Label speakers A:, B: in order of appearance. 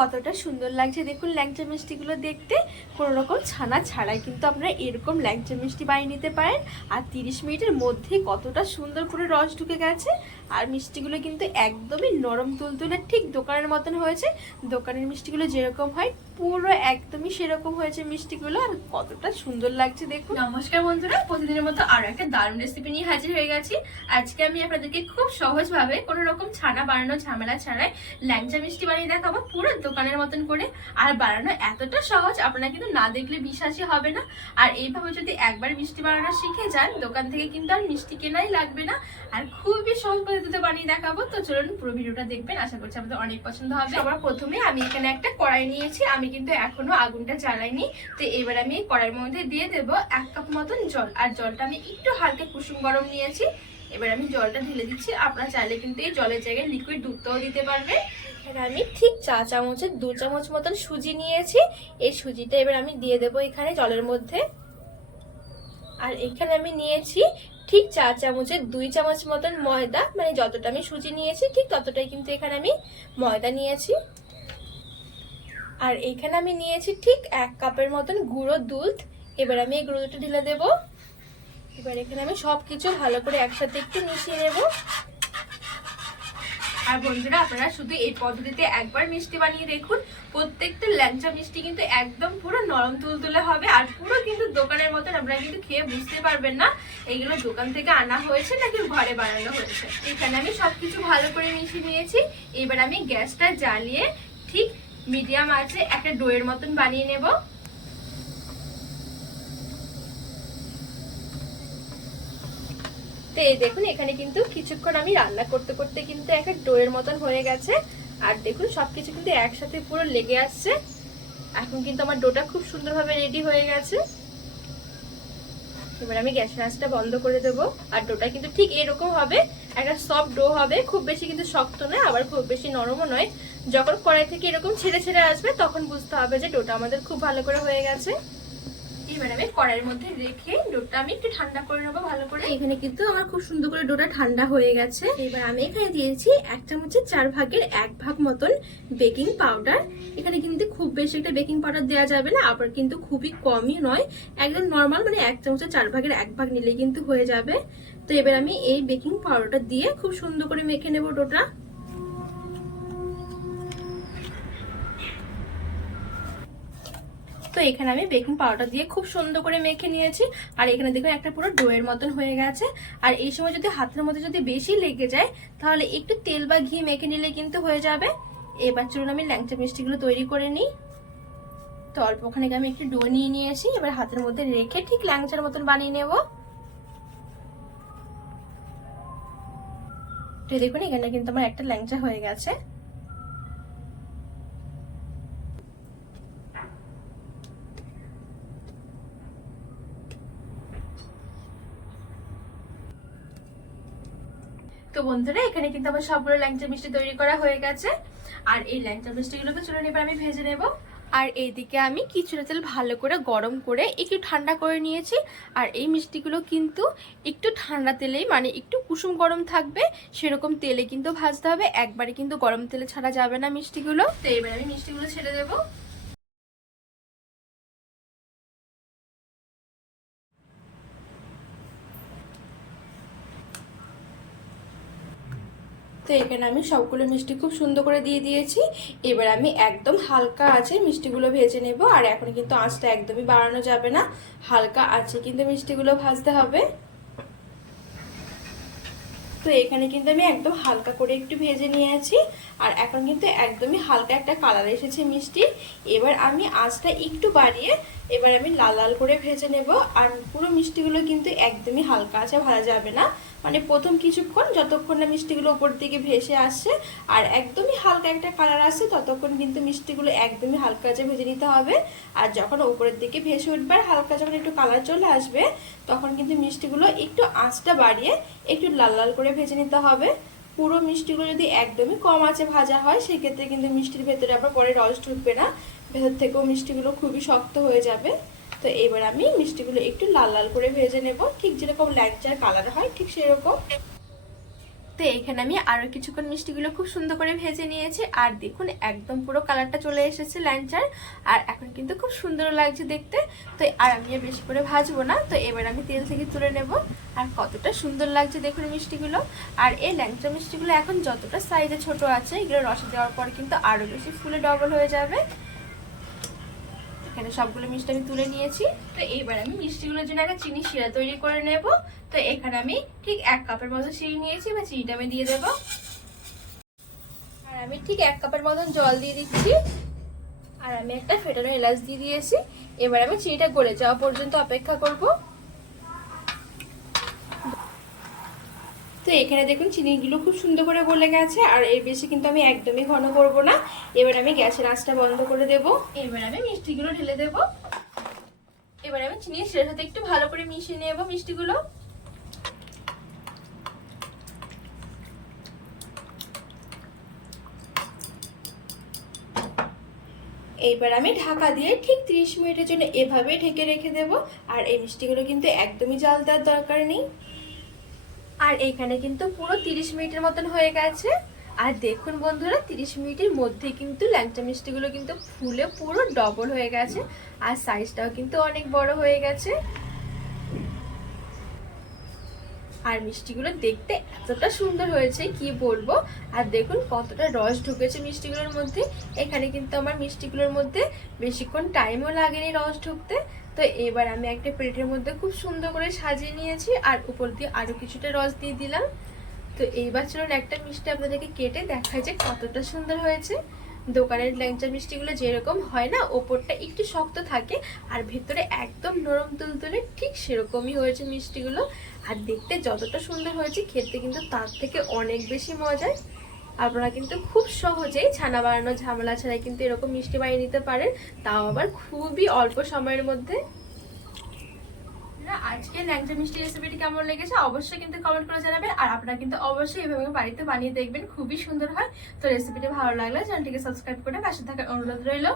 A: কতটা সুন্দর লাগছে। দেখুন, ল্যাংচা মিষ্টিগুলো দেখতে কোনো রকম ছানা ছাড়াই, কিন্তু আপনারা এরকম ল্যাংচা মিষ্টি বানিয়ে নিতে পারেন। আর তিরিশ মিনিটের মধ্যে কতটা সুন্দর করে রস ঢুকে গেছে। আর মিষ্টিগুলো কিন্তু একদমই নরম তুলতুলে, ঠিক দোকানের মতন হয়েছে। দোকানের মিষ্টিগুলো যেরকম হয় পুরো একদমই সেরকম হয়েছে মিষ্টিগুলো আর কতটা সুন্দর লাগছে দেখুন। নমস্কার বন্ধুরা প্রতিদিনের মতো আরও একটা দারুণ রেসিপি নিয়ে হাজির হয়ে গেছি। আজকে আমি আপনাদেরকে খুব সহজভাবে কোনো রকম ছানা বানানো ঝামেলা ছাড়াই ল্যাংচা মিষ্টি বানিয়ে দেখাবো পুরো দোকানের মতন করে। আর বানানো এতটা সহজ আপনারা কিন্তু না দেখলে বিশ্বাসই হবে না। আর এইভাবে যদি একবার মিষ্টি বানানো শিখে যান দোকান থেকে কিন্তু আর মিষ্টি কেনাই লাগবে না। আর খুবই সহজ পদ্ধতিতে বানিয়ে দেখাবো। তো চলুন পুরো ভিডিওটা দেখবেন আশা করছি আমাদের অনেক পছন্দ হবে। সবার প্রথমে আমি এখানে একটা কড়াই নিয়েছি আমি কিন্তু এখনও আগুনটা জ্বালাইনি তো এবার আমি কড়াইয়ের মধ্যে দিয়ে দেবো এক কাপ মতন জল। আর জলটা আমি একটু হালকা কুসুম গরম নিয়েছি। এবার আমি জলটা ঢেলে দিচ্ছি। আপনারা চাইলে কিন্তু এই জলের জায়গায় লিকুইড দুধটাও দিতে পারবে এখানে আমি ঠিক চা চামচের, দু চামচ মতন সুজি নিয়েছি। এই সুজিটা এবার আমি দিয়ে দেবো এখানে জলের মধ্যে। আর এখানে আমি নিয়েছি ঠিক চা চামচের, দুই চামচ মতন ময়দা। মানে যতটা আমি সুজি নিয়েছি, ঠিক ততটাই কিন্তু এখানে আমি ময়দা নিয়েছি। আর এখানে আমি নিয়েছি ঠিক এক কাপের মতন গুঁড়ো দুধ। এবার আমি এই গুঁড়ো দুধটা ঢেলে দেবো। এবার এখানে আমি সব কিছু ভালো করে একসাথে একটু মিশিয়ে নেব। আর বন্ধুরা, আপনারা শুধু এই পদ্ধতিতে একবার মিষ্টি বানিয়ে দেখুন। প্রত্যেকটা ল্যাংচা মিষ্টি কিন্তু একদম পুরো নরম তুলতুলে হবে আর পুরো কিন্তু দোকানের মতন আপনারা কিন্তু খেয়ে বুঝতে পারবেন না এইগুলো দোকান থেকে আনা হয়েছে নাকি ঘরে বানানো হয়েছে। এখানে আমি সব কিছু ভালো করে মিশিয়ে নিয়েছি। এবার আমি গ্যাসটা জ্বালিয়ে ঠিক মিডিয়াম আছে, একটা ডোয়ের মতন বানিয়ে নেব। তো এই দেখুন, এখানে কিন্তু কিছুক্ষণ আমি রান্না করতে করতে কিন্তু একটা ডোয়ের মতন হয়ে গেছে। আর দেখুন, সবকিছু কিন্তু একসাথে পুরো লেগে আসছে। এখন কিন্তু আমার ডোটা খুব সুন্দরভাবে রেডি হয়ে গেছে। এবার আমি গ্যাসের আঁচটা বন্ধ করে দেব। আর ডোটা কিন্তু ঠিক এরকম হবে, একটা সফট ডো হবে। খুব বেশি কিন্তু শক্ত নয়, আবার খুব বেশি নরমও নয়। যখন কড়াই থেকে এরকম ছেড়ে ছেড়ে আসবে, তখন বুঝতে হবে যে ডোটা আমাদের খুব ভালো করে হয়ে গেছে। এবার আমি কড়াইয়ের মধ্যে রেখে ডোটা আমি একটু ঠান্ডা করে নেব ভালো করে। এখানে কিন্তু আমার খুব সুন্দর করে ডোটা ঠান্ডা হয়ে গেছে। এবার আমি এখানে দিয়েছি এক চামচের চার ভাগের এক ভাগ মতন বেকিং পাউডার। এখানে কিন্তু খুব বেশি একটা বেকিং পাউডার দেওয়া যাবে না, আবার কিন্তু খুবই কমই নয়। একদম নর্মাল মানে এক চামচের চার ভাগের এক ভাগ নিলে কিন্তু হয়ে যাবে। তো এবার আমি এই বেকিং পাউডারটা দিয়ে খুব সুন্দর করে মেখে নেব ডোটা। এখানে আমি বেকিং পাউডার দিয়ে খুব সুন্দর করে মেখে নিয়েছি। আর এখানে দেখুন একটা পুরো ডোয়ের মতন হয়ে গেছে। আর এই সময় যদি হাতের মধ্যে যদি বেশি লেগে যায়, তাহলে একটু তেল বা ঘি মেখে নিলে কিন্তু হয়ে যাবে। এবার চলুন আমি ল্যাংচা মিষ্টিগুলো তৈরি করে নিই। তো অল্প অল্পখানে আমি একটু ডো নিয়ে নিয়েছি। এবার হাতের মধ্যে রেখে ঠিক ল্যাংচার মতন বানিয়ে নেব। তো দেখুন এখানে কিন্তু আমার একটা ল্যাংচা হয়ে গেছে। তো বন্ধুরা, এখানে কিন্তু আমার সবগুলো ল্যাংচা মিষ্টি তৈরি করা হয়ে গেছে। আর এই ল্যাংচা মিষ্টিগুলোকে চলুন এবার আমি ভেজে নেব। আর এইদিকে আমি কিছুটা তেল ভালো করে গরম করে একটু ঠান্ডা করে নিয়েছি। আর এই মিষ্টিগুলো কিন্তু একটু ঠান্ডা তেলেই মানে একটু কুসুম গরম থাকবে, সেরকম তেলে কিন্তু ভাজতে হবে। একবারে কিন্তু গরম তেলে ছাড়া যাবে না মিষ্টিগুলো। তো এবার আমি মিষ্টিগুলো ছেড়ে দেবো। তো এখানে আমি সবগুলো মিষ্টি খুব সুন্দর করে দিয়ে দিয়েছি। এবার আমি একদম হালকা আছে মিষ্টিগুলো ভেজে নেব। আর এখন কিন্তু আঁচটা একদমই বাড়ানো যাবে না। হালকা আছে কিন্তু মিষ্টিগুলো ভাজতে হবে। তো এখানে কিন্তু আমি একদম হালকা করে একটু ভেজে নিয়েছি। আর এখন কিন্তু একদমই হালকা একটা কালার এসেছে মিষ্টি এবার আমি আঁচটা একটু বাড়িয়ে এবার আমি লাল লাল করে ভেজে নেব আর পুরো মিষ্টিগুলো কিন্তু একদমই হালকা আছে, ভাজা যাবে না। মানে প্রথম কিছুক্ষণ যতক্ষণ না মিষ্টিগুলো উপর দিকে ভেসে আসছে আর একদমই হালকা একটা কালার আসছে, ততক্ষণ কিন্তু মিষ্টিগুলো একদমই হালকা আছে ভেজে নিতে হবে। আর যখন উপরের দিকে ভেসে উঠবে আর হালকা যখন একটু কালার চলে আসবে, তখন কিন্তু মিষ্টিগুলো একটু আঁচটা বাড়িয়ে একটু লাল লাল করে ভেজে নিতে হবে। পুরো মিষ্টিগুলো যদি একদমই কম আছে ভাজা হয়, সেক্ষেত্রে কিন্তু মিষ্টির ভেতরে আবার পরে রস ঢুকবে না। ভেতর থেকেও মিষ্টিগুলো খুবই শক্ত হয়ে যাবে। তো এবার আমি মিষ্টিগুলো একটু লাল লাল করে ভেজে নেব। ঠিক যেরকম ল্যাংচার কালার হয়, ঠিক সেরকম। তো এখানে আমি আরও কিছুক্ষণ মিষ্টিগুলো খুব সুন্দর করে ভেজে নিয়েছি। আর দেখুন, একদম পুরো কালারটা চলে এসেছে ল্যাংচার। আর এখন কিন্তু খুব সুন্দর লাগছে দেখতে। তো আর আমি বেশি করে ভাজবো না। তো এবার আমি তেল থেকে তুলে নেব। আর কতটা সুন্দর লাগছে দেখুন মিষ্টিগুলো। আর এই ল্যাংচা মিষ্টিগুলো এখন যতটা সাইজে ছোট আছে, এগুলো রসে দেওয়ার পর কিন্তু আরও বেশি ফুলে ডবল হয়ে যাবে। এখানে সবগুলো মিষ্টি আমি তুলে নিয়েছি। তো এইবার আমি মিষ্টিগুলোর জন্য একটা চিনি শিরা তৈরি করে নেব। তো এখানে আমি ঠিক এক কাপের মতো চিনি নিয়েছি বা চিনিটা আমি দিয়ে দেব। আর আমি ঠিক এক কাপের মতন জল দিয়ে দিচ্ছি। আর আমি একটা ফেটানো এলাচ দিয়ে দিয়েছি। এবার আমি চিনিটা গলে যাওয়া পর্যন্ত অপেক্ষা করব। তো এখানে দেখুন চিনিগুলো খুব সুন্দর করে গলে গেছে, আর এর বেশি কিন্তু আমি একদমই ঘন করব না। এবার আমি গ্যাসের আঁচটা বন্ধ করে দেব। এবার আমি মিষ্টিগুলো ঢেলে দেব। এবার আমি চিনির সাথে একটু ভালো করে মিশিয়ে নেব মিষ্টিগুলো। এইবার আমি ঢাকা দিয়ে ঠিক 30 মিনিটের জন্য এভাবেই ঢেকে রেখে দেব, আর এই মিষ্টিগুলো কিন্তু একদমই জাল দেওয়ার দরকার নেই। আর এখানে কিন্তু পুরো 30 মিনিটের মতন হয়ে গেছে। আর দেখুন বন্ধুরা 30 মিনিটের মধ্যে কিন্তু ল্যাংচা মিষ্টিগুলো কিন্তু ফুলে পুরো ডবল হয়ে গেছে। আর সাইজটাও কিন্তু অনেক বড় হয়ে গেছে। আর মিষ্টিগুলো দেখতে এতটা সুন্দর হয়েছে, কি বলব? আর দেখুন কতটা রস ঢুকেছে মিষ্টিগুলোর মধ্যে। এখানে কিন্তু আমার মিষ্টিগুলোর মধ্যে বেশিক্ষণ টাইমও লাগেনি রস ঢুকতে। তো এবার আমি একটা প্লেটের মধ্যে খুব সুন্দর করে সাজিয়ে নিয়েছি আর উপর দিয়ে আরও কিছুটা রস দিয়ে দিলাম। তো এইবার চলুন একটা মিষ্টি আপনাদেরকে কেটে দেখায় যে কতটা সুন্দর হয়েছে। দোকানের ল্যাংচা মিষ্টিগুলো যেরকম হয় না, ওপরটা একটু শক্ত থাকে আর ভেতরে একদম নরম তুলতুলে ঠিক সেরকমই হয়েছে মিষ্টিগুলো। আর দেখতে যতটা সুন্দর হয়েছে, খেতে কিন্তু তার থেকে অনেক বেশি মজার। আপনারা কিন্তু খুব সহজেই ছানা বানানো ঝামেলা ছাড়াই কিন্তু এরকম মিষ্টি বানিয়ে নিতে পারেন। তাও আবার খুবই অল্প সময়ের মধ্যে। আজকে ল্যাংচা মিষ্টি রেসিপিটি কেমন লেগেছে অবশ্যই কিন্তু কমেন্ট করে জানাবেন। আর আপনারা কিন্তু অবশ্যই এভাবে বাড়িতে বানিয়ে দেখবেন, খুবই সুন্দর হয়। তো রেসিপিটি ভালো লাগলে চ্যানেলটিকে সাবস্ক্রাইব করে পাশে থাকার অনুরোধ রইল।